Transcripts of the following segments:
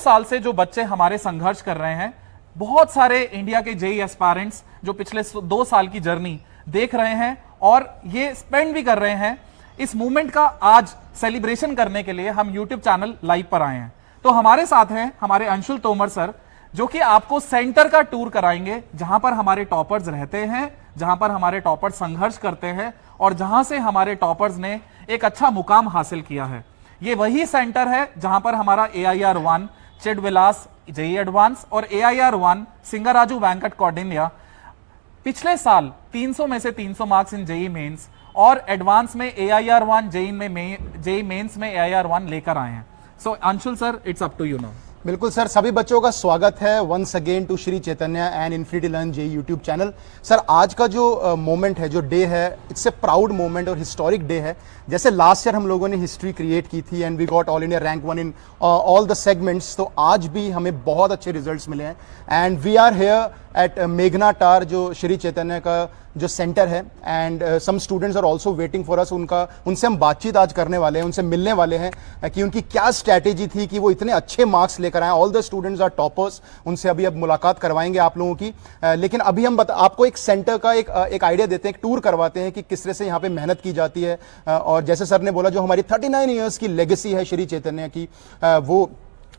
साल से जो बच्चे हमारे संघर्ष कर रहे हैं, बहुत सारे इंडिया के जेई एस्पायरेंट्स जो पिछले 2 साल की जर्नी देख रहे हैं और ये स्पेंड भी कर रहे हैं, इस मूवमेंट का आज सेलिब्रेशन करने के लिए हम यूट्यूब चैनल लाइव पर आए हैं। तो हमारे साथ हैं हमारे अंशुल तोमर सर, जो कि आपको सेंटर का टूर कराएंगे जहां पर हमारे टॉपर्स रहते हैं, जहां पर हमारे टॉपर्स संघर्ष करते हैं और जहां से हमारे टॉपर्स ने एक अच्छा मुकाम हासिल किया है। ये वही सेंटर है जहां पर हमारा AIR-1 चिड विलास जेई एडवांस और AIR-1 सिंगाराजू वेंकट कौंडिन्य पिछले साल 300 में से 300 मार्क्स इन जेई मेंस और एडवांस में AIR-1 जेई मेंस में AIR-1 लेकर आए हैं। So Anshul sir, it's up to you now. बिल्कुल सर, सभी बच्चों का स्वागत है once again to Shri Chaitanya and infinity learn JEE YouTube channel. Sir, आज का जो मोमेंट है, जो डे है, इट्स ए प्राउड मोमेंट और हिस्टोरिक डे है। जैसे लास्ट ईयर हम लोगों ने हिस्ट्री क्रिएट की थी and we got All India rank 1 in all the segments, तो आज भी हमें बहुत अच्छे रिजल्ट्स मिले हैं and we are here at मेघना टार, जो श्री चैतन्य का जो सेंटर है, and some students are also waiting for us. उनसे हम बातचीत आज करने वाले हैं, उनसे मिलने वाले हैं कि उनकी क्या स्ट्रैटेजी थी कि वो इतने अच्छे मार्क्स लेकर आए। All the students are toppers, उनसे अभी अब मुलाकात करवाएंगे आप लोगों की। लेकिन अभी हम आपको एक सेंटर का एक आइडिया देते हैं, एक टूर करवाते हैं कि किस तरह से यहाँ पे मेहनत की जाती है। और जैसे सर ने बोला, जो हमारी 39 ईयर्स की लेगेसी है श्री चैतन्य की, वो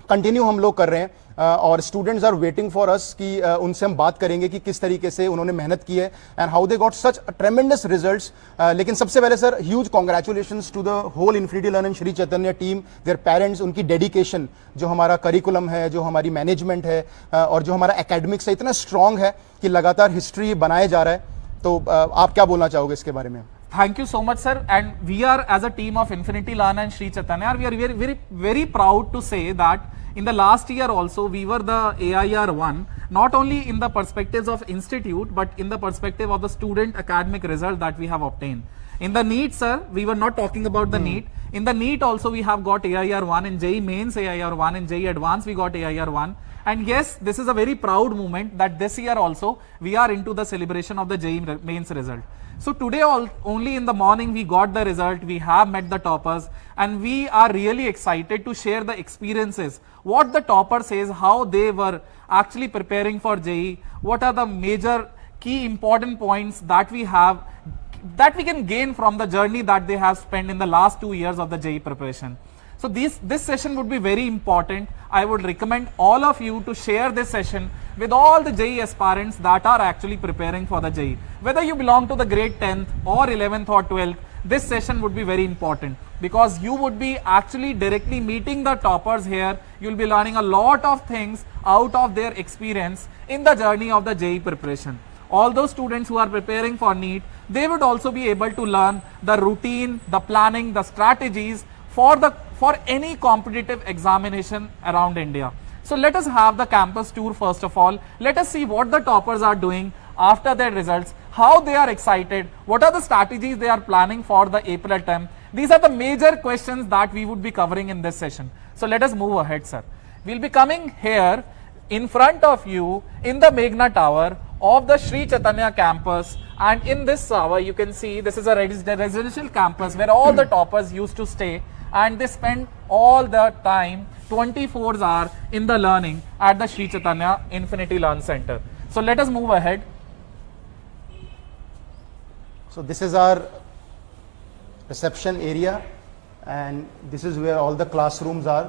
कंटिन्यू हम लोग कर रहे हैं और students are waiting for us कि उनसे हम बात करेंगे कि किस तरीके से उन्होंने मेहनत की है and how they got such tremendous results. लेकिन सबसे पहले sir, huge congratulations to the whole Infinity Learn and Shri Chaitanya team, their parents, उनकी डेडिकेशन, जो हमारा करिकुलम है, जो हमारी मैनेजमेंट है और जो हमारा एकेडमिक्स है, इतना स्ट्रांग है कि लगातार हिस्ट्री बनाया जा रहा है। तो आप क्या बोलना चाहोगे इसके बारे में? Thank you so much, sir. And we are, as a team of Infinity Learn and Sri Chaitanya, we are very, very proud to say that in the last year also we were the AIR-1, not only in the perspectives of institute, but in the perspective of the student academic result that we have obtained. In the NEET, sir, we were not talking about the NEET. In the NEET also we have got AIR-1, in JEE mains AIR-1, in JEE advanced we got AIR-1. And yes, this is a very proud moment that this year also we are into the celebration of the JEE mains result. So today only in the morning we got the result, we have met the toppers and we are really excited to share the experiences, what the topper says, how they were actually preparing for JEE, what are the major key important points that we have, that we can gain from the journey that they have spent in the last 2 years of the JEE preparation. So this session would be very important. I would recommend all of you to share this session with all the JEE aspirants that are actually preparing for the JEE. Whether you belong to the grade 10th or 11th or 12th, this session would be very important because you would be actually directly meeting the toppers here. You'll be learning a lot of things out of their experience in the journey of the JEE preparation. All those students who are preparing for NEET, they would also be able to learn the routine, the planning, the strategies for any competitive examination around India. So let us have the campus tour first of all. Let us see what the toppers are doing after their results, how they are excited, what are the strategies they are planning for the April attempt. These are the major questions that we would be covering in this session. So let us move ahead, sir. We'll be coming here in front of you in the Meghna Tower of the Sri Chaitanya campus, and in this tower you can see this is a residential campus where all the toppers used to stay and they spend all the time 24 hours in the learning at the Sri Chaitanya Infinity Learn Center. So let us move ahead. So this is our reception area and this is where all the classrooms are.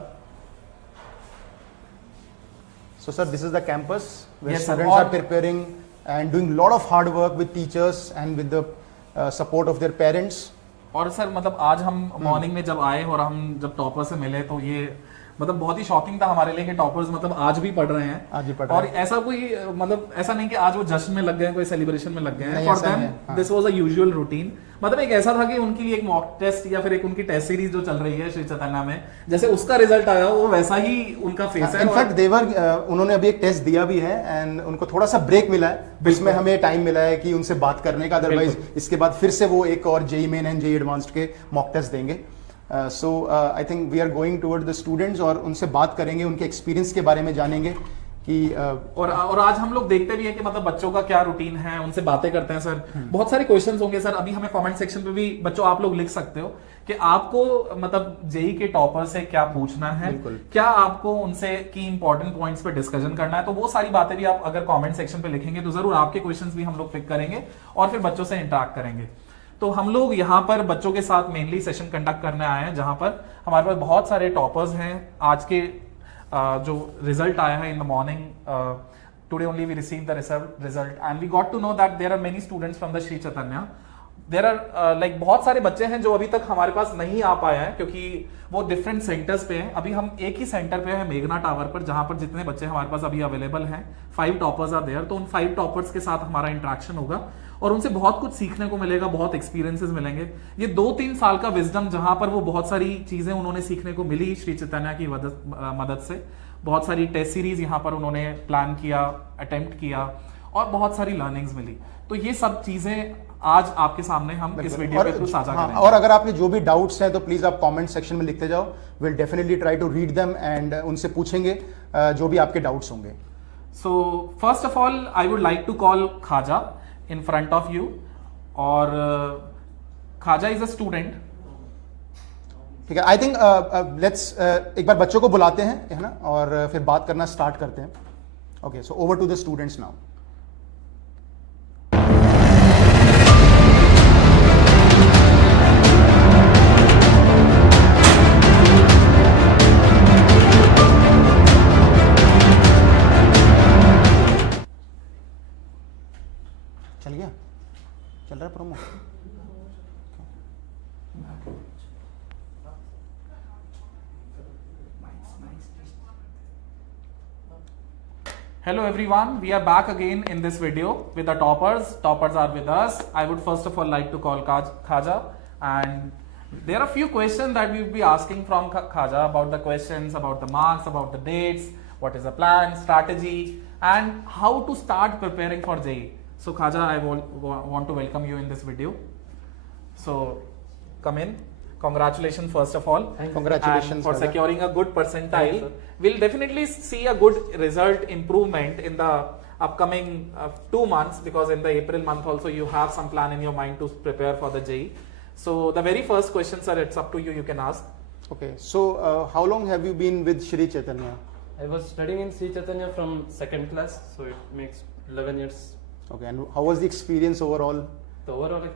So sir, this is the campus where yes, students are preparing and doing a lot of hard work with teachers and with the support of their parents. और sir मतलब आज हम morning में जब आए और हम जब टॉपर से मिले तो ये मतलब बहुत ही शॉकिंग था हमारे लिए कि टॉपर्स मतलब आज भी पढ़ रहे हैं, आज भी पढ़ और रहे हैं। ऐसा कोई मतलब ऐसा नहीं कि आज वो जश्न में लग गए, कोई सेलिब्रेशन में लग गए हैं। For them this was a usual routine. मतलब एक ऐसा था कि उनके लिए एक मॉक टेस्ट या फिर एक उनकी टेस्ट सीरीज जो चल रही है श्री चैतन्य में, जैसे उसका रिजल्ट आया वो वैसा ही उनका फेस है। इनफैक्ट उन्होंने अभी एक टेस्ट दिया भी है एंड उनको थोड़ा सा ब्रेक मिला है, इसमें हमें टाइम मिला है कि उनसे बात करने का, अदरवाइज इसके बाद फिर से वो एक और JEE main and JEE advanced के मॉक टेस्ट देंगे। So I think we are going toward the students और उनसे बात करेंगे, उनके एक्सपीरियंस के बारे में जानेंगे कि और आज हम लोग देखते भी हैं कि मतलब बच्चों का क्या रूटीन है, उनसे बातें करते हैं। सर बहुत सारे क्वेश्चंस होंगे सर, अभी हमें कमेंट सेक्शन पे भी बच्चों आप लोग लिख सकते हो कि आपको मतलब जेई के टॉपर से क्या पूछना है, क्या आपको उनसे की इंपॉर्टेंट पॉइंट्स पे डिस्कशन करना है, तो वो सारी बातें भी आप अगर कमेंट सेक्शन पे लिखेंगे तो जरूर आपके क्वेश्चंस भी हम लोग पिक करेंगे और फिर बच्चों से इंटरेक्ट करेंगे। तो हम लोग यहाँ पर बच्चों के साथ मेनली सेशन कंडक्ट करने आए हैं, जहां पर हमारे पास बहुत सारे टॉपर्स हैं। आज के जो रिजल्ट आया है in the morning, today only we received the result and we got to know that there are many students from the Shri Chaitanya. There are like बहुत सारे बच्चे हैं जो अभी तक हमारे पास नहीं आ पाए हैं क्योंकि वो डिफरेंट सेंटर्स पे हैं। अभी हम एक ही सेंटर पे हैं मेघना टावर पर, जहां पर जितने बच्चे हमारे पास अभी अवेलेबल हैं 5 टॉपर्स आर देयर। तो उन 5 टॉपर्स के साथ हमारा इंटरेक्शन होगा और उनसे बहुत कुछ सीखने को मिलेगा, बहुत एक्सपीरियंसेस मिलेंगे। ये 2-3 साल का विजडम जहां पर वो बहुत सारी चीजें उन्होंने सीखने को मिली श्री चैतन्य की मदद से। बहुत सारी टेस्ट सीरीज यहाँ पर उन्होंने प्लान किया, अटेम्प्ट किया और बहुत सारी लर्निंग्स मिली। तो ये सब चीजें आज आपके सामने हम इस वीडियो के थ्रू साझा करेंगे। और अगर आपके जो भी डाउट्स हैं तो प्लीज आप कमेंट सेक्शन में लिखते जाओ, will definitely try to read them and उनसे पूछेंगे जो भी आपके डाउट्स होंगे। So first of all I would like to call Khaja in front of you. और खाजा इज अ स्टूडेंट। ठीक है, आई थिंक लेट्स एक बार बच्चों को बुलाते हैं, है ना, और फिर बात करना स्टार्ट करते हैं। Okay, so over to the students now. चल गया, चल रहा है promo. Hello everyone, we are back again in this video with the toppers. Toppers are with us. I would first of all like to call Khaja, and there are a few questions that we will be asking from Khaja about the questions, about the marks, about the dates, what is the plan, strategy, and how to start preparing for JEE. So Khaja, I want to welcome you in this video. So come in. Congratulations first of all. Congratulations for securing a good percentile. We'll definitely see a good result improvement in the upcoming 2 months, because in the April month also you have some plan in your mind to prepare for the JEE. So the very first question, sir, it's up to you, you can ask. Okay, so how long have you been with Shri Chaitanya? I was studying in Shri Chaitanya from 2nd class, so it makes 11 years. Okay, and how was the experience overall? The overall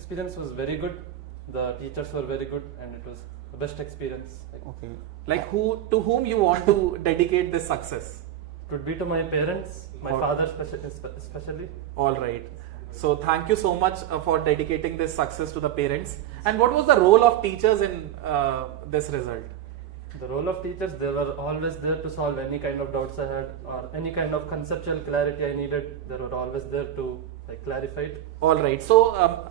experience was very good. The teachers were very good, and it was the best experience. Okay. Like to whom you want to dedicate this success? It would be to my parents, my father especially. All right. So thank you so much for dedicating this success to the parents. And what was the role of teachers in this result? The role of teachers, they were always there to solve any kind of doubts I had, or any kind of conceptual clarity I needed. They were always there to clarify it. All right. So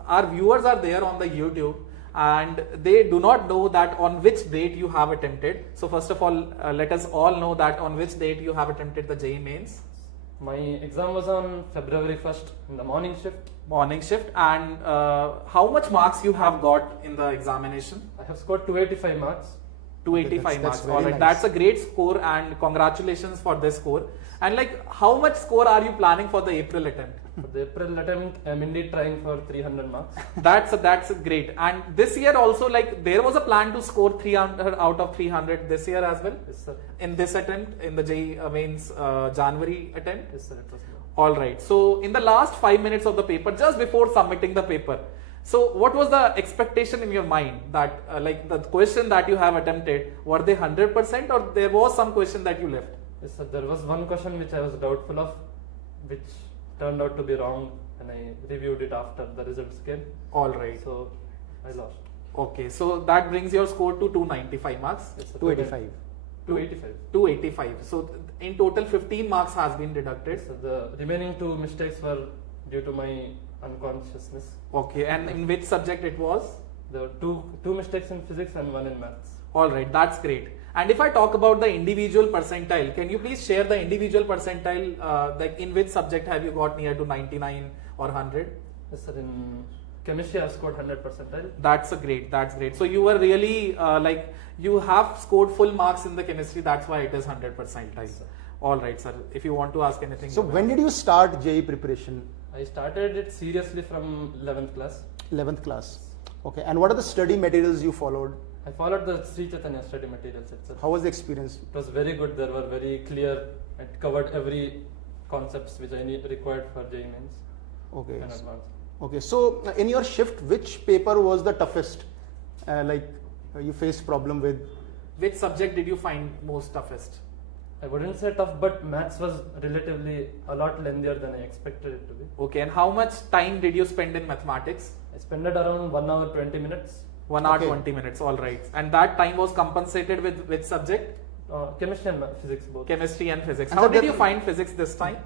our viewers are there on the YouTube, and they do not know that on which date you have attempted. So first of all, let us all know that on which date you have attempted the JEE mains. My exam was on February 1st in the morning shift. Morning shift. And how much marks you have got in the examination? I have scored 285 marks. 285 marks. very All right. nice. That's a great score, and congratulations for this score. And like, how much score are you planning for the April attempt? For the April attempt, I am indeed trying for 300 marks. That's great. And this year also, like, there was a plan to score 300 out of 300 this year as well. Yes, sir. In this attempt, in the JEE mains January attempt. Yes, sir. It was. All right. So in the last 5 minutes of the paper, just before submitting the paper, so what was the expectation in your mind that like the question that you have attempted, were they 100% or there was some question that you left? Yes, sir. There was one question which I was doubtful of, which turned out to be wrong, and I reviewed it after the results came. All right. So I lost. Okay. So that brings your score to 295 marks. Yes, sir. 285. 285. 285. So in total 15 marks has been deducted. Yes, sir. The remaining 2 mistakes were due to my unconsciousness. Okay. And in which subject it was? There were two mistakes in physics and 1 in maths. All right. That's great. And if I talk about the individual percentile, can you please share the individual percentile, like in which subject have you got near to 99 or 100? Yes, sir. In chemistry, I have scored 100 percentile. That's great. That's great. So you were really like, you have scored full marks in the chemistry. That's why it is 100 percentile. Yes, sir. All right, sir. If you want to ask anything. So when did you start JEE preparation? I started it seriously from 11th class. 11th class. Okay, and what are the study materials you followed? I followed the Sri Chaitanya study materials itself. How was the experience? It was very good. They were very clear. It covered every concepts which I required for JEE mains Okay. and advanced. Okay, so in your shift, which paper was the toughest? You faced problem with? Which subject did you find most toughest? I wouldn't say tough, but maths was relatively a lot lengthier than I expected it to be. Okay, and how much time did you spend in mathematics? I spent it around 1 hour 20 minutes. 1 hour Okay. 20 minutes, all right. And that time was compensated with which subject? Chemistry and physics both. Chemistry and physics. And How so did that- you find physics this time?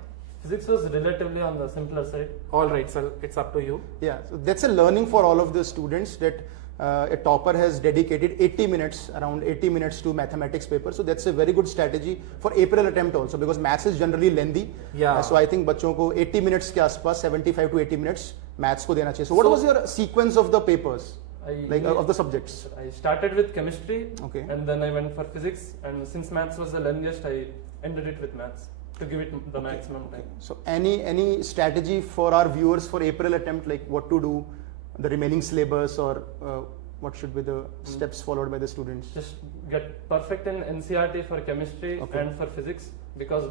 Physics was relatively on the simpler side. All right, sir, it's up to you. Yeah, so that's a learning for all of the students that a topper has dedicated 80 minutes, around 80 minutes to mathematics paper. So that's a very good strategy for April attempt also because maths is generally lengthy. Yeah. So I think बच्चों को 80 minutes के आसपास 75 to 80 minutes maths को देना चाहिए. So what So- was your sequence of the papers, of the subjects? I started with chemistry, Okay. and then I went for physics, and since maths was the lengthiest, I ended it with maths to give it the maximum time. So any strategy for our viewers for April attempt, like what to do, the remaining syllabus, or what should be the steps followed by the students? Just get perfect in NCRT for chemistry Okay. and for physics because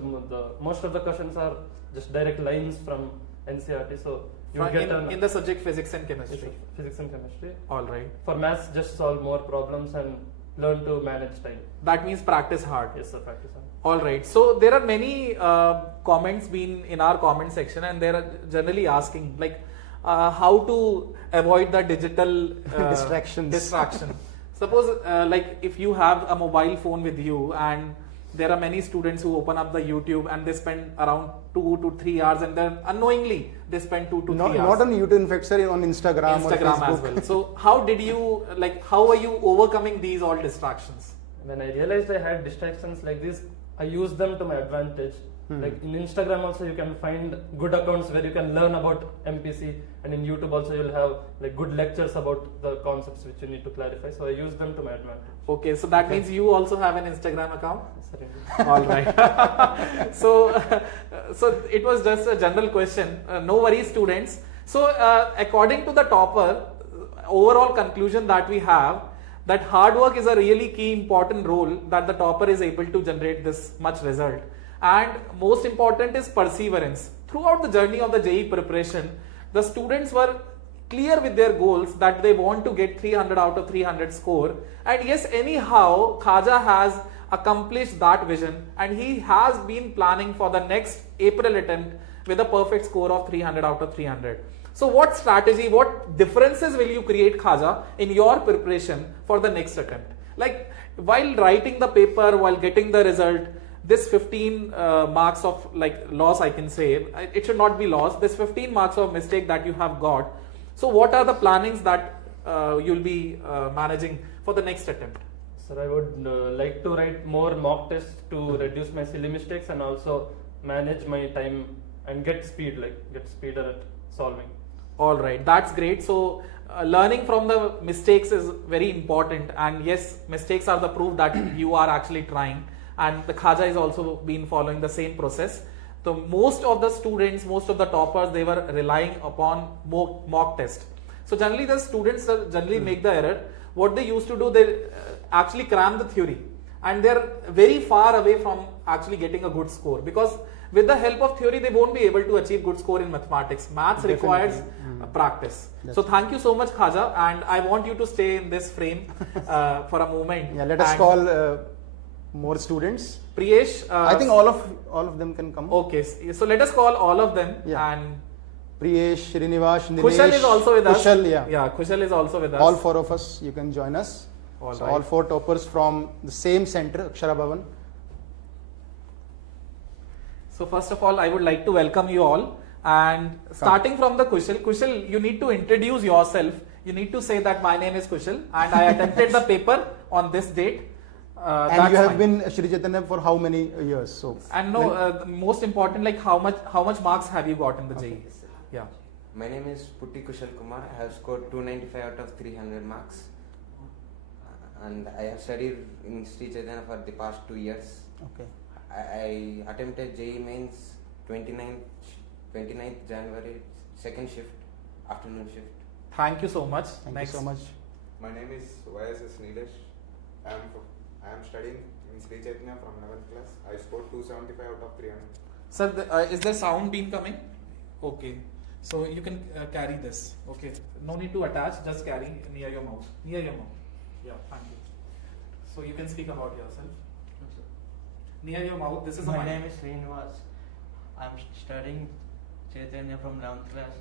most of the questions are just direct lines from NCRT. So you get in the subject physics and chemistry. physics and chemistry. All right. For maths, just solve more problems and learn to manage time. That means practice hard. Yes, sir, practice on. All right. So there are many comments been in our comment section, and they are generally asking like how to avoid the digital distraction. Suppose like if you have a mobile phone with you, and there are many students who open up the YouTube and they spend around 2 to 3 hours, and then unknowingly they spend 2 to 3 hours. Not on YouTube, in fact, sir, on Instagram or Instagram Facebook. as well. So how did you how are you overcoming these all distractions? When I realized I had distractions like this, I used them to my advantage. Like in Instagram also you can find good accounts where you can learn about MPC, and in YouTube also you'll have like good lectures about the concepts which you need to clarify. So I use them to my advantage. Okay, so that means you also have an Instagram account? Sorry. All right. So it was just a general question. No worries, students. So according to the topper, overall conclusion that we have, that hard work is a really key important role that the topper is able to generate this much result. And most important is perseverance. Throughout the journey of the JEE preparation, the students were clear with their goals that they want to get 300 out of 300 score. And yes, anyhow, Khaja has accomplished that vision, and he has been planning for the next April attempt with a perfect score of 300 out of 300. So what strategy, what differences will you create, Khaja, in your preparation for the next attempt? Like while writing the paper, while getting the result, this 15 marks of like loss, I can say, it should not be loss, this 15 marks of mistake that you have got. So what are the plannings that you'll be managing for the next attempt? Sir, I would like to write more mock tests to reduce my silly mistakes and also manage my time and get speeder at solving. All right, that's great. So learning from the mistakes is very important, and yes, mistakes are the proof that you are actually trying, and the Khaja is also been following the same process. So most of the students, most of the toppers, they were relying upon mock test. So generally the students generally make the error. What they used to do, they actually cram the theory, and they're very far away from actually getting a good score, because with the help of theory they won't be able to achieve good score in mathematics. Maths requires practice. So thank you so much, Khaja, and I want you to stay in this frame for a moment. Yeah, let us call more students. Priyesh, I think all of them can come. Okay, so let us call all of them. Yeah. And Priyesh, Srinivas, Nilesh, Kushal is also with us. Kushal, yeah. Yeah, Kushal is also with us. All four of us, you can join us. All four toppers from the same center, Akshara Bhavan. So first of all, I would like to welcome you all. And starting from the Kushal, you need to introduce yourself. You need to say that my name is Kushal and I attempted the paper on this date. And you have been Shri Chaitanya for how many years? So and no, most important, like how much marks have you got in the JEE? Yeah. My name is Putti Kushal Kumar. I have scored 295 out of 300 marks. And I have studied in Sri Chaitanya for the past 2 years. Okay. I attempted JEE mains 29th January, second shift, afternoon shift. Thank you so much. Thank Next. you so much. My name is YSS Nilesh. I am studying in Sri Chaitanya from 11th class. I scored 275 out of 300. Sir, is there sound beam coming? Okay. So you can carry this. Okay. No need to attach. Just carry near your mouth. Near your mouth. Yeah. Thank you. So you can speak about yourself. Near your mouth. This is My a mic. name is Srinivas. I'm studying Chaitanya from 11th class.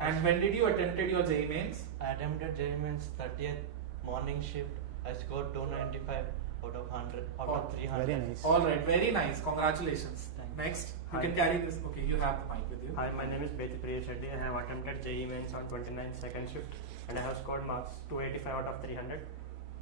And when did you attempted your JEE mains? I attempted JEE Mains 30th morning shift. I scored 295 out of 100 out of 300. Very nice. All right. Very nice. Congratulations. Thank you. Next. You Hi. can carry this. Okay. You have the mic with you. Hi, my name is Beti Priya Shetty. I have attempted JEE Mains on 29th second shift and I have scored marks 285 out of 300.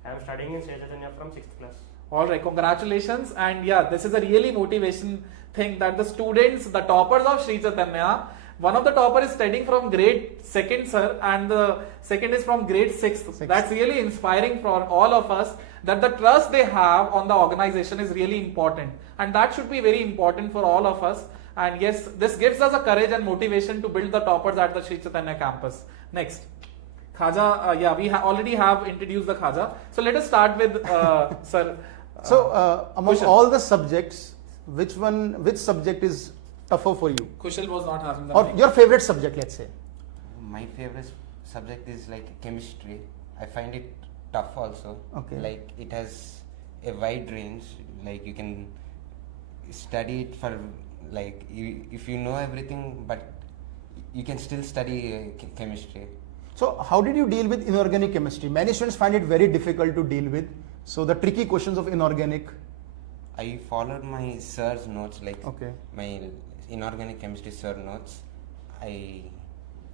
I am studying in Sri Chaitanya from 6th class. All right, congratulations. And yeah, this is a really motivation thing that the students, the toppers of Sri Chaitanya, one of the topper is studying from grade 2nd, sir, and the second is from grade 6th. That's really inspiring for all of us, that the trust they have on the organization is really important. And that should be very important for all of us. And yes, this gives us a courage and motivation to build the toppers at the Sri Chaitanya campus. Next. Khaja, yeah, we already have introduced the Khaja. So let us start with Sir. So among Kushal. all the subjects, which subject is tougher for you? Kushal was not having the Or mic. your favorite subject, let's say? My favorite subject is like chemistry. I find it tough also. Okay. Like it has a wide range. Like you can study it for like if you know everything, but you can still study chemistry. So how did you deal with inorganic chemistry? Many students find it very difficult to deal with. So the tricky questions of inorganic. I followed my sir's notes, like Okay. my inorganic chemistry sir notes. I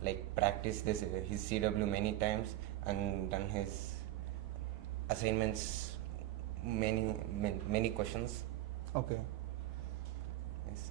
like practiced this his CW many times and done his assignments many questions. Okay. Yes.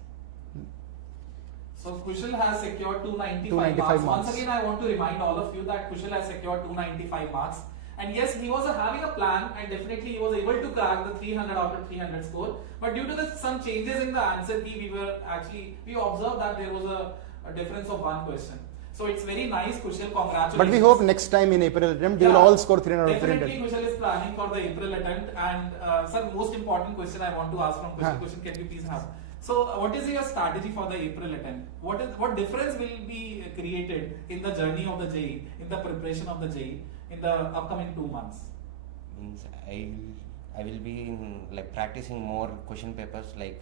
So Kushal has secured 295 295 marks. marks. Once again, I want to remind all of you that Kushal has secured 295 marks. And yes, he was having a plan and definitely he was able to crack the 300 out of 300 score. But due to some changes in the answer key, we observed that there was a difference of one question. So it's very nice, Kushal. Congratulations. But we hope next time in April attempt, they will Yeah, all score 300 out of 300. Definitely, Kushal is planning for the April attempt. And sir, most important question I want to ask from Kushal. Kushal, can you please have? So, what is your strategy for the April attempt? What difference will be created in the journey of the JEE, in the preparation of the JEE, in the upcoming 2 months? Means I will be like practicing more question papers. Like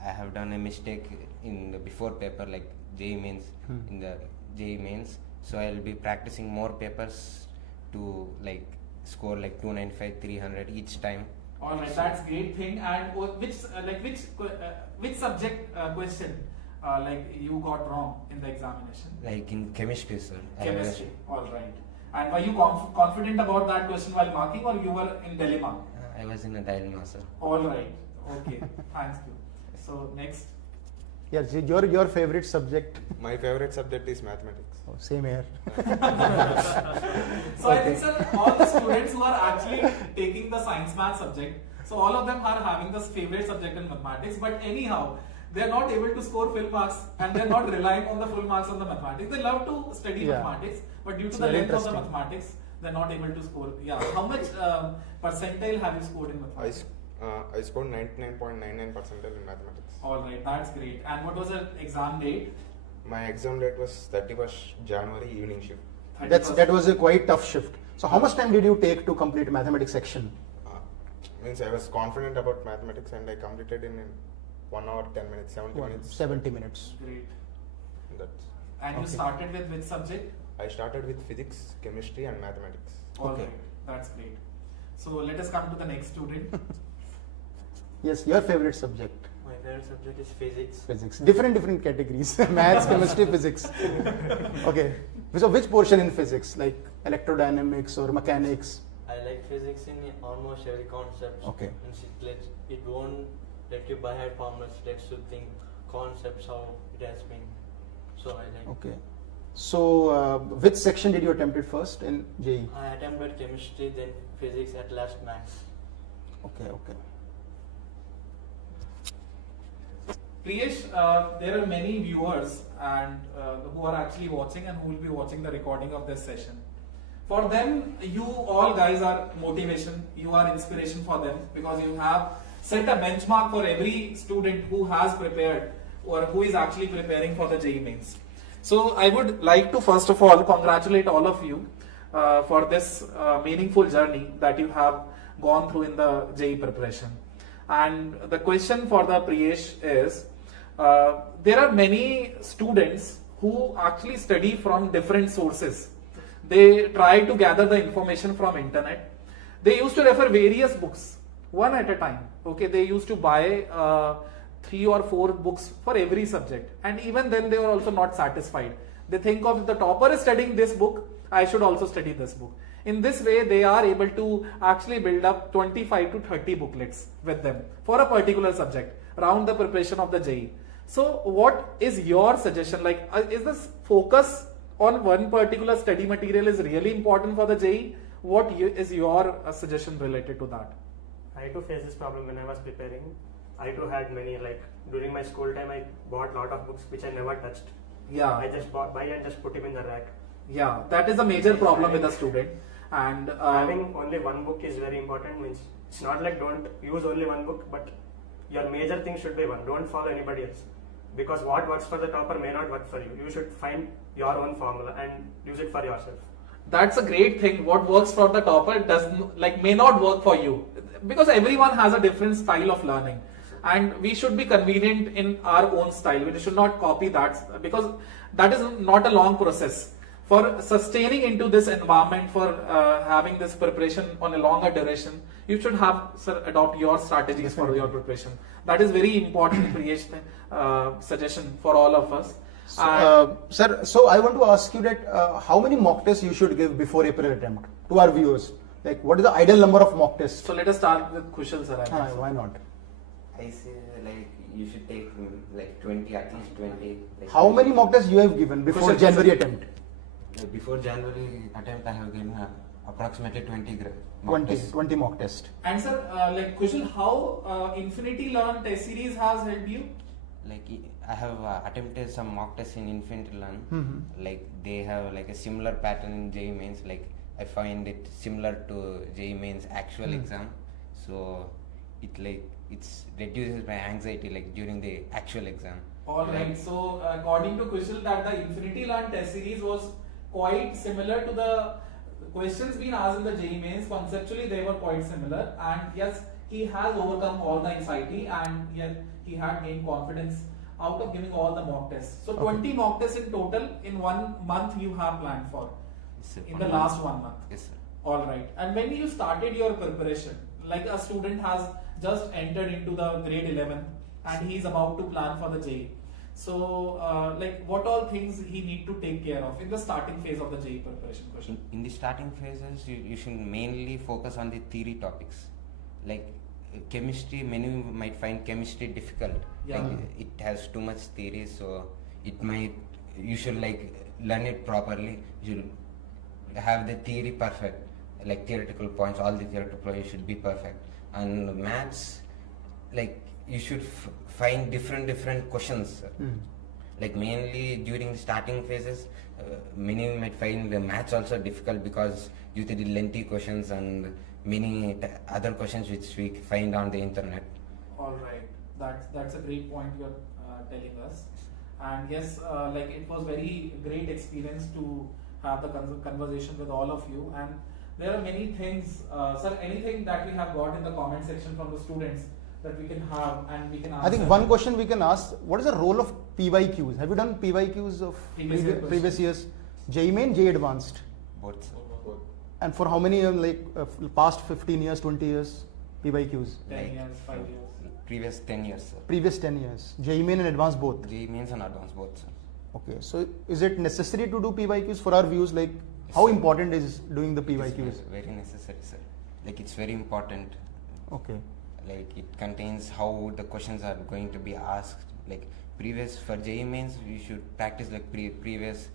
I have done a mistake in the before paper, like JEE mains in the JEE mains. So I will be practicing more papers to like score like 295, 300 each time. All right, that's great thing. And which subject question like you got wrong in the examination? Like in chemistry, sir. Chemistry. All right. And were you confident about that question while marking, or you were in dilemma? I was in a dilemma, sir. All right. Okay. Thanks you. So next. Yes, your favorite subject. My favorite subject is mathematics. Oh, same here. So I think, sir, all the students who are actually taking the science math subject, so all of them are having this favorite subject in mathematics, but anyhow, they are not able to score full marks and they are not relying on the full marks on the mathematics. They love to study mathematics, but due to the very length of the interesting. mathematics, they are not able to score. Yeah. How much percentile have you scored in mathematics? I scored 99.99% in mathematics. All right, that's great. And what was the exam date? My exam date was 31st January evening shift. 31st. That was a quite tough shift. So how much time did you take to complete mathematics section? Means I was confident about mathematics and I completed in 1 hour 10 minutes, 70 minutes. 70 minutes. Great. That's. And you started with which subject? I started with physics, chemistry, and mathematics. All Okay. right, that's great. So let us come to the next student. Yes, your favorite subject. My favorite subject is physics. Physics. Different categories. Maths, chemistry, physics. Okay. So which portion in physics? Like electrodynamics or mechanics? I like physics in almost every concept. Okay. And it won't let you by head formulas. It lets you think concepts how it has been. So I like. Okay. So which section did you attempt it first in JEE? I attempted chemistry, then physics, at last maths. Okay. Priyesh, there are many viewers and who are actually watching and who will be watching the recording of this session. For them, you all guys are motivation, you are inspiration for them because you have set a benchmark for every student who has prepared or who is actually preparing for the JEE mains. So I would like to first of all congratulate all of you for this meaningful journey that you have gone through in the JEE preparation. And the question for the Priyesh is, there are many students who actually study from different sources. They try to gather the information from internet. They used to refer various books, one at a time. Okay, they used to buy 3 or 4 books for every subject. And even then they were also not satisfied. They think of if the topper is studying this book, I should also study this book. In this way, they are able to actually build up 25 to 30 booklets with them for a particular subject around the preparation of the JEE. So what is your suggestion? Like, is this focus on one particular study material is really important for the JEE? What is your suggestion related to that? I too faced this problem when I was preparing. I too had many, like during my school time, I bought lot of books which I never touched. Yeah. I just buy and just put them in the rack. Yeah, that is a major problem with a student. And having only one book is very important. Means it's not like don't use only one book, but your major thing should be one. Don't follow anybody else, because what works for the topper may not work for you. You should find your own formula and use it for yourself. That's a great thing. What works for the topper may not work for you, because everyone has a different style of learning, and we should be convenient in our own style. We should not copy that, because that is not a long process. For sustaining into this environment, for having this preparation on a longer duration, you should have, sir, adopt your strategies for your preparation. That is very important suggestion for all of us. Sir, so I want to ask you that how many mock tests you should give before April attempt to our viewers? Like, what is the ideal number of mock tests? So let us start with Kushal, sir. Why not? I say like you should take like 20, at least 20. Like How many mock tests you have given before Kushal, January attempt? Like before January attempt, I have given approximately 20 mock 20 mock tests. And sir, like Kushal, how Infinity Learn test series has helped you? Like I have attempted some mock tests in Infinity Learn. Like they have like a similar pattern in JEE mains. Like I find it similar to JEE mains actual exam. So it's reduces my anxiety like during the actual exam. Alright, so according to Kushal, that the Infinity Learn test series was quite similar to the questions being asked in the JEE mains. Conceptually, they were quite similar, and yes, he has overcome all the anxiety, and yes, he had gained confidence out of giving all the mock tests. So 20 mock tests in total in 1 month you have planned for, Yes, sir. in the last 1 month. Yes, sir. Alright, and when you started your preparation, like a student has just entered into the grade 11 and he is about to plan for the JEE. So, like, what all things he need to take care of in the starting phase of the JEE preparation question? In the starting phases, you should mainly focus on the theory topics. Like chemistry, many might find chemistry difficult. Yeah. Like it has too much theory, so you should like learn it properly. You should have the theory perfect, like theoretical points, all the theoretical points should be perfect. And maths, like you should find different questions. Like mainly during the starting phases, many might find the maths also difficult because due to the lengthy questions and many other questions which we find on the internet. Alright, that's a great point you're telling us. And yes, like it was very great experience to have the conversation with all of you. And there are many things, sir, anything that we have got in the comment section from the students that we can have and we can answer. I think one question we can ask, what is the role of PYQs? Have you done PYQs of previous years? JEE Main, JEE Advanced? Both. And for how many, past 15 years, 20 years, PYQs? 10 years, 5 years. Previous 10 years, sir. Previous 10 years. JEE Main and Advanced both? JEE mains and advanced both, sir. Okay, so is it necessary to do PYQs for our views? Like, how important is doing the PYQs? It's very necessary, sir. Like it's very important. Okay. Like it contains how the questions are going to be asked. Like for JEE mains, you should practice like previous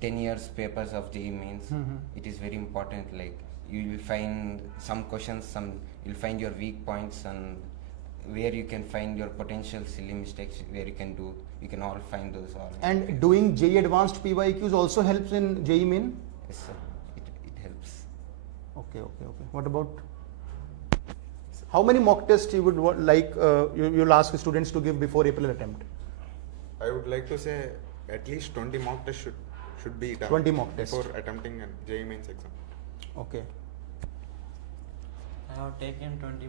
10 years papers of JEE mains. It is very important. Like you will find some questions, you'll find your weak points, and where you can find your potential silly mistakes, where you can do, you can all find those all. And doing JEE Advanced PYQs also helps in JEE Main? Yes, sir. It helps. Okay. What about, how many mock tests you would like, you'll ask students to give before April attempt? I would like to say at least 20 mock tests should be done 20 mock tests before attempting a JEE Mains exam. Okay. I have taken 20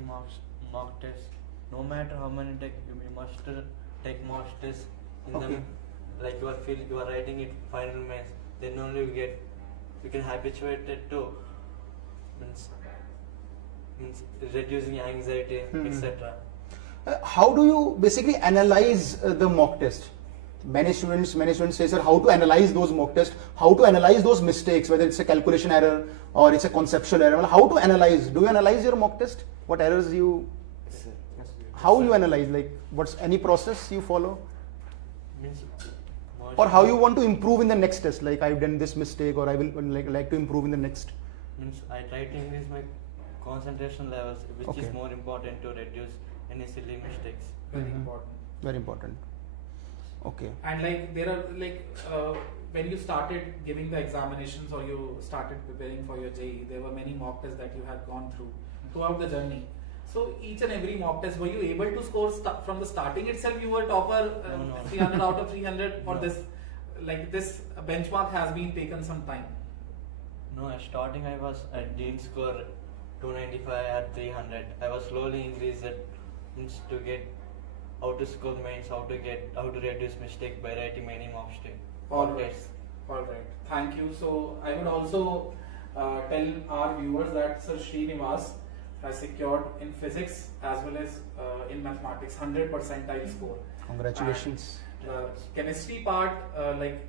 mock tests. No matter how many take, you must take mock tests in Okay. them. Like you are writing it final mains. Then only you can habituate it to means reducing anxiety, etc. How do you basically analyze the mock test? Many students say, sir, how to analyze those mock tests, how to analyze those mistakes, whether it's a calculation error or it's a conceptual error. Well, how to analyze? Do you analyze your mock test? What errors you, Yes, sir. how you analyze? Like, what's any process you follow? Means Or how you want to improve in the next test? Like, I've done this mistake, or I will like to improve in the next. means I try to increase my concentration levels, which Okay. is more important to reduce any silly mistakes. Very Mhm. important. Very important. Okay. And like there are when you started giving the examinations or you started preparing for your JEE, there were many mock tests that you had gone throughout the journey. So each and every mock test, were you able to score from the starting itself? You were topper, No. 300 out of 300, or No. this benchmark has been taken some time. No, at starting I didn't score 295 at 300. I was slowly increased it means to get how to score mains, how to reduce mistake by writing many mock Alright. tests. Alright, thank you. So I would also tell our viewers that Sir Srinivas has secured in physics as well as in mathematics 100 percentile score. Congratulations. And the chemistry part, like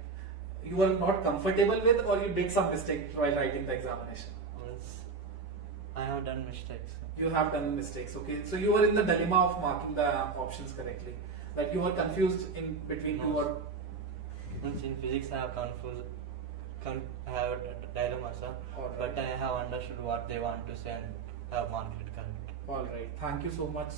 you were not comfortable with, or you did some mistake while writing the examination? Means I have done mistakes. You have done mistakes, okay. So you were in the dilemma of marking the options correctly. Like you were confused in between two or. Means in physics I have I have a dilemma, sir. Alright. But I have understood what they want to say and have marked it correct. Alright, thank you so much,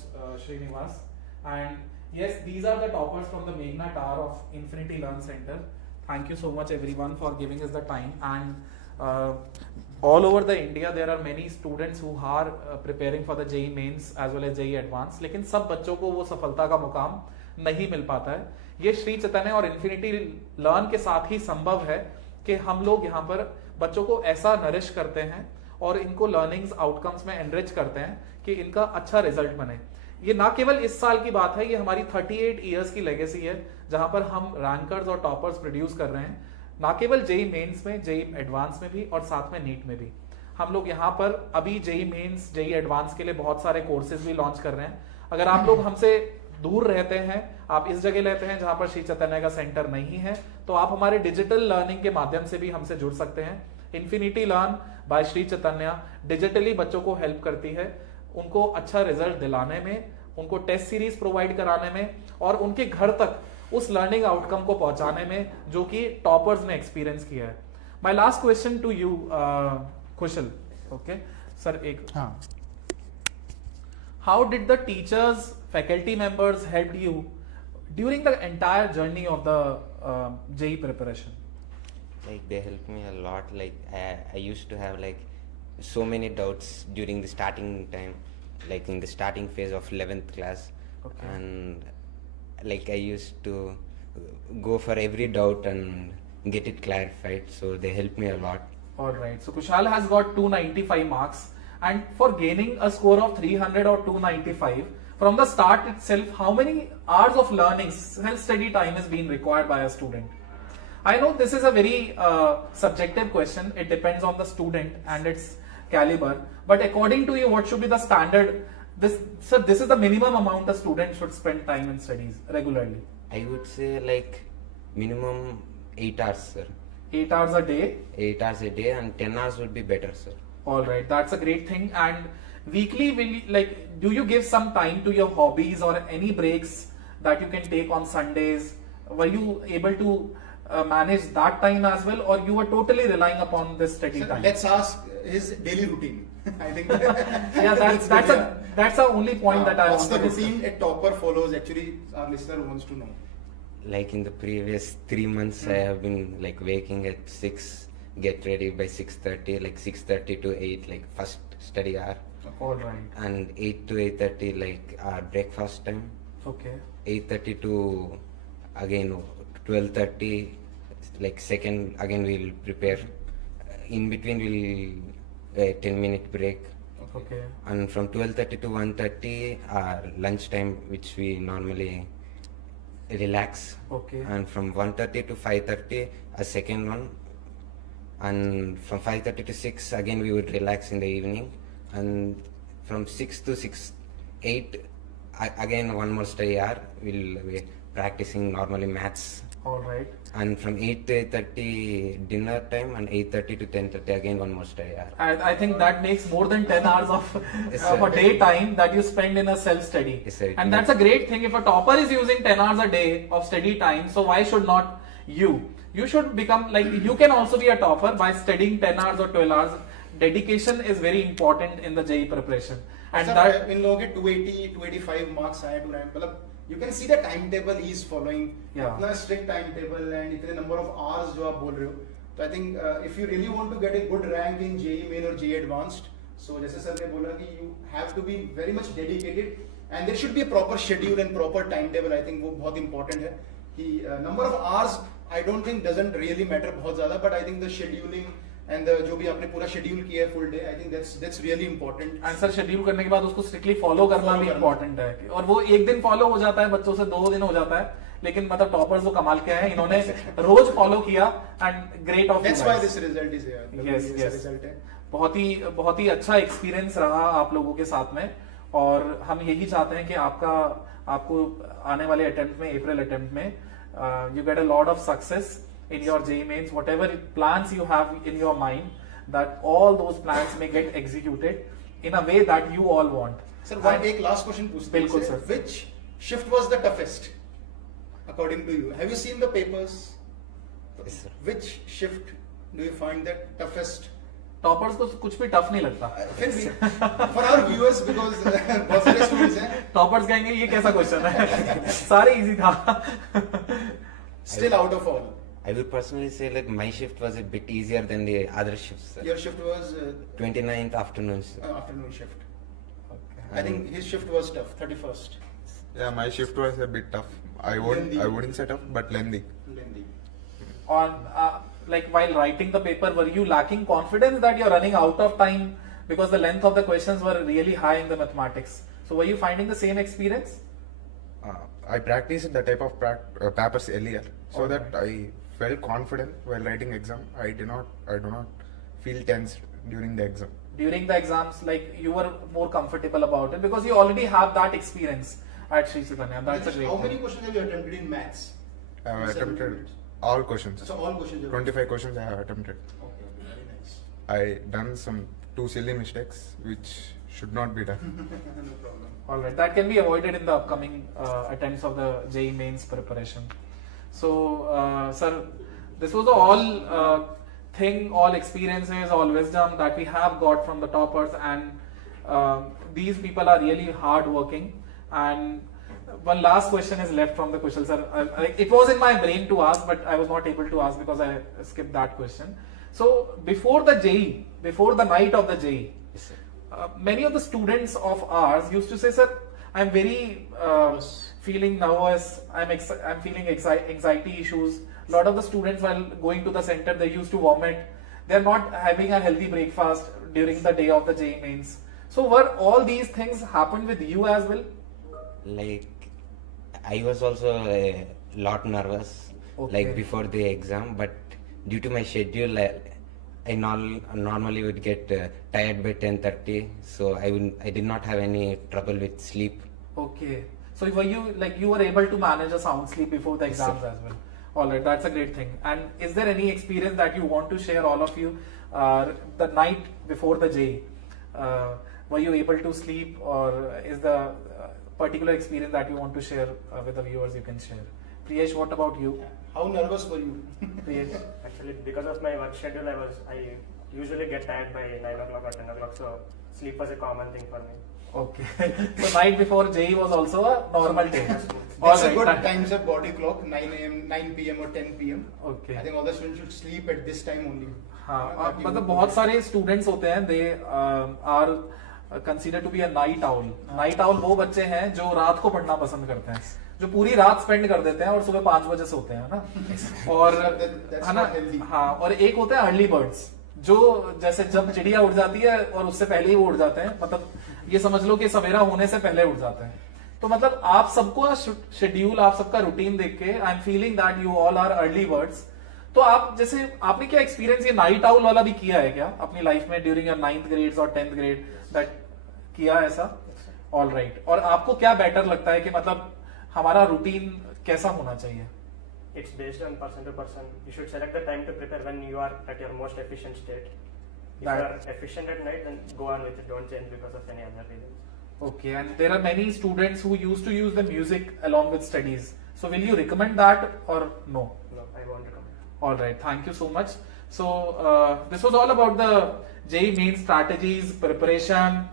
Srinivas. And yes, these are the toppers from the Meghna Tower of Infinity Learn Center. Thank you so much everyone for giving us the time. And all over the India, there are many students who are preparing for the JEE Mains as well as JEE Advanced. लेकिन सब बच्चों को वो सफलता का मुकाम नहीं मिल पाता है. ये श्री चैतन्य और इन्फिनिटी लर्न के साथ ही संभव है कि हम लोग यहाँ पर बच्चों को ऐसा नरिश करते हैं और इनको लर्निंग्स आउटकम्स में एनरिच करते हैं कि इनका अच्छा रिजल्ट बने. ये ना केवल इस साल की बात है, ये हमारी 38 इयर्स की लेगेसी है जहां पर हम रैंकर्स और टॉपर्स प्रोड्यूस कर रहे हैं, ना केवल जेई मेंस में, जेई एडवांस में भी और साथ में नीट में भी. हम लोग यहाँ पर अभी जेई मेंस, जेई एडवांस के लिए बहुत सारे कोर्सेज भी लॉन्च कर रहे हैं. अगर आप लोग हमसे दूर रहते हैं, आप इस जगह रहते हैं जहां पर श्री चैतन्य का सेंटर नहीं है, तो आप हमारे डिजिटल लर्निंग के माध्यम से भी हमसे जुड़ सकते हैं. Infinity learn by Shri Chaitanya digitally बच्चों को हेल्प करती है, उनको अच्छा रिजल्ट दिलाने में, उनको टेस्ट सीरीज प्रोवाइड कराने में और उनके घर तक उस लर्निंग आउटकम को पहुंचाने में जो कि टॉपर्स ने एक्सपीरियंस किया है. My last question to you Kushal. Okay sir, एक how did the teachers, faculty members help you during the entire journey of the JEE preparation? Like they helped me a lot. Like I used to have like so many doubts during the starting time, like in the starting phase of 11th class. Okay. And like I used to go for every doubt and get it clarified, so they helped me a lot. Alright, so Kushal has got 295 marks, and for gaining a score of 300 or 295 from the start itself, how many hours of learning, self-study time is being required by a student? I know this is a very subjective question. It depends on the student and its caliber. But according to you, what should be the standard? This is the minimum amount a student should spend time in studies regularly. I would say like minimum 8 hours, sir. 8 hours a day. 8 hours a day, and 10 hours would be better, sir. All right, that's a great thing. And weekly, do you give some time to your hobbies or any breaks that you can take on Sundays? Were you able to manage that time as well, or you were totally relying upon this study Sir, time? let's ask his daily routine. I think Yeah, that's the only point that I what's want the to routine a topper follows? Actually, our listener wants to know. Like in the previous 3 months, I have been like waking at 6, get ready by 6:30, like 6:30 to 8, like first study hour, All right. and 8 to 8:30 like our breakfast time. Okay. 8:30 to again 12:30, like second again we'll prepare. In between we'll 10-minute break, Okay. and from 12:30 to 1:30 our lunch time, which we normally relax. Okay. And from 1:30 to 5:30 a second one, and from 5:30 to 6 again we would relax in the evening, and from 6 to 8 again one more study hour, we'll be practicing normally maths, All right. and from 8 to 8:30 dinner time, and 8:30 to 10:30 again one more study hour. I think that makes more than 10 hours of Yes, of a sir. day time that you spend in a self-study. Yes, sir. And that's a great thing. If a topper is using 10 hours a day of study time, so why should not you? You should become like, you can also be a topper by studying 10 hours or 12 hours. Dedication is very important in the JEE preparation. And Sir, that, in लोगों के 280, 285 marks आए to 9, मतलब you can see the timetable he is following. Yeah. इतना strict timetable and इतने number of hours जो आप बोल रहे हो. So I think if you really want to get a good rank in JEE Main or JEE Advanced, so जैसे sir ने बोला कि you have to be very much dedicated and there should be a proper schedule and proper timetable. I think वो बहुत important है कि number of hours I don't think doesn't really matter बहुत ज़्यादा, but I think the scheduling and the जो भी आपने पूरा schedule किया है full day, I think that's really important. Answer schedule करने के बाद उसको स्ट्रिक्टली फॉलो करना Follow भी करना। इम्पोर्टेंट है, और वो एक दिन फॉलो हो जाता है, बच्चों से 2 दिन हो जाता है, लेकिन मतलब टॉपर्स वो कमाल के हैं, इन्होंने रोज फॉलो किया and great of That's why this result is here. Yes, ये yes. result है. बहुत ही अच्छा एक्सपीरियंस रहा आप लोगों के साथ में, और हम यही चाहते हैं कि आपको आने वाले अटेम्प्ट में, अप्रैल अटेम्प्ट में, you get a lot of success in your JEE mains, whatever plans you have in your mind, that all those plans may get executed in a way that you all want. Sir, one एक last question पूछते हैं. बिल्कुल, sir. sir. Which shift was the toughest, according to you? Have you seen the papers? Yes, sir. Which shift do you find that toughest? Toppers को कुछ भी tough नहीं लगता. फिर भी for our viewers, because बहुत सारे students हैं, टॉपर्स कहेंगे ये कैसा क्वेश्चन है, सारे इजी था. still out of all. I will personally say like my shift was a bit easier than the other shifts, sir. Your shift was 29th afternoons. afternoon shift. I think his shift was tough, 31st. Yeah, my shift was a bit tough. I wouldn't say tough, but lengthy. Lengthy. On like while writing the paper, were you lacking confidence that you're running out of time because the length of the questions were really high in the mathematics? So were you finding the same experience? I practiced the type of papers earlier, so Okay. that I felt confident while writing exam. I do not feel tense during the exam. During the exams, like you were more comfortable about it because you already have that experience at Sri Chaitanya. That's a great How thing. many questions have you attempted in maths? I have In 7 attempted minutes. all questions. So all questions. you have- 25 questions I have attempted. Okay, very nice. I done some 2 silly mistakes which should not be done. No problem. All right, that can be avoided in the upcoming attempts of the JEE mains preparation. So, sir, this was all thing, all experiences, all wisdom that we have got from the toppers, and these people are really hard working. And one last question is left from the Kushal sir. It was in my brain to ask, but I was not able to ask because I skipped that question. So, before the JEE, before the night of the JEE, Yes, sir. many of the students of ours used to say, sir, I'm very feeling nervous, I'm feeling anxiety issues. A lot of the students while going to the center, they used to vomit. They're not having a healthy breakfast during the day of the JEE mains. So were all these things happened with you as well? Like I was also a lot nervous, Okay. like before the exam, but due to my schedule, I normally would get tired by 10:30, so I did not have any trouble with sleep. Okay. So were you like you were able to manage a sound sleep before the Yes, exams sir. as well? All right, that's a great thing. And is there any experience that you want to share, all of you, the night before the JEE? Were you able to sleep, or is the particular experience that you want to share with the viewers you can share? Priyesh, what about you? How nervous were you? Priyesh? Actually, because of my work schedule, I usually get tired by 9 o'clock or 10 o'clock, so sleep was a common thing for me. Okay. So night before JEE was also a normal day. All That's a right, good that- time, sir. Body clock 9 a.m., 9 p.m. or 10 p.m. Okay. I think all the students should sleep at this time only. हाँ मतलब बहुत सारे students होते हैं they are consider to be a night owl. Night owl वो बच्चे हैं जो रात को पढ़ना पसंद करते हैं, जो पूरी रात स्पेंड कर देते हैं और सुबह 5 बजे सोते हैं ना. और That's है ना, not healthy. हाँ. और एक होते हैं अर्ली बर्ड्स जो जैसे जब चिड़िया उड़ जाती है और उससे पहले ही वो उड़ जाते हैं, मतलब ये समझ लो कि सवेरा होने से पहले उड़ जाते हैं. तो मतलब आप सबको शेड्यूल, आप सबका रूटीन देख के I am feeling that you all are early birds. तो आप जैसे आपने क्या एक्सपीरियंस ये नाइट आउल वाला भी किया है क्या अपनी लाइफ में ड्यूरिंग योर 9th ग्रेड्स और 10th ग्रेड दैट किया ऐसा? All right. और आपको क्या बेटर लगता है कि मतलब हमारा रूटीन कैसा होना चाहिए? It's based on person to person. You should select the time to prepare when you are at your most efficient state. If you are efficient at night, then go on with it. Don't change because of any other reasons. Okay, and there are many students who used to use the music along with studies. So will you recommend that or no? No, I won't recommend. All right, thank you so much. So this was all about the JEE main strategies, preparation,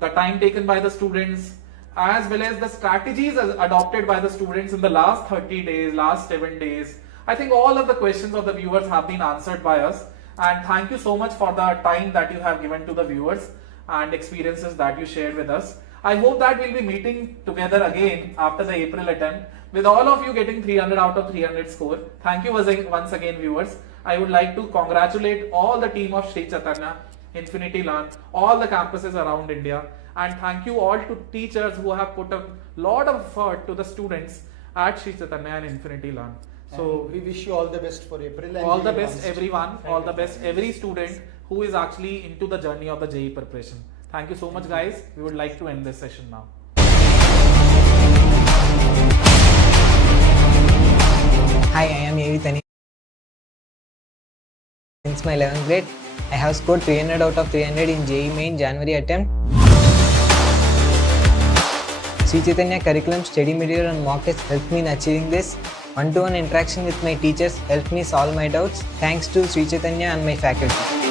the time taken by the students, as well as the strategies adopted by the students in the last 30 days, last 7 days. I think all of the questions of the viewers have been answered by us, and thank you so much for the time that you have given to the viewers and experiences that you shared with us. I hope that we'll be meeting together again after the April attempt with all of you getting 300 out of 300 score. Thank you once again, viewers. I would like to congratulate all the team of Sri Chaitanya, Infinity Learn, all the campuses around India, and thank you all to teachers who have put a lot of effort to the students at Sri Chaitanya and Infinity Learn. So And we wish you all the best for April. And all the JEE best advanced. everyone, all the best every student who is actually into the journey of the JEE preparation. Thank you so much, guys. We would like to end this session now. Hi, I am Anshul. Since my 11th grade, I have scored 300 out of 300 in JEE main January attempt. Sri Chaitanya curriculum, study material and mock tests helped me in achieving this. One-to-one interaction with my teachers helped me solve my doubts. Thanks to Sri Chaitanya and my faculty.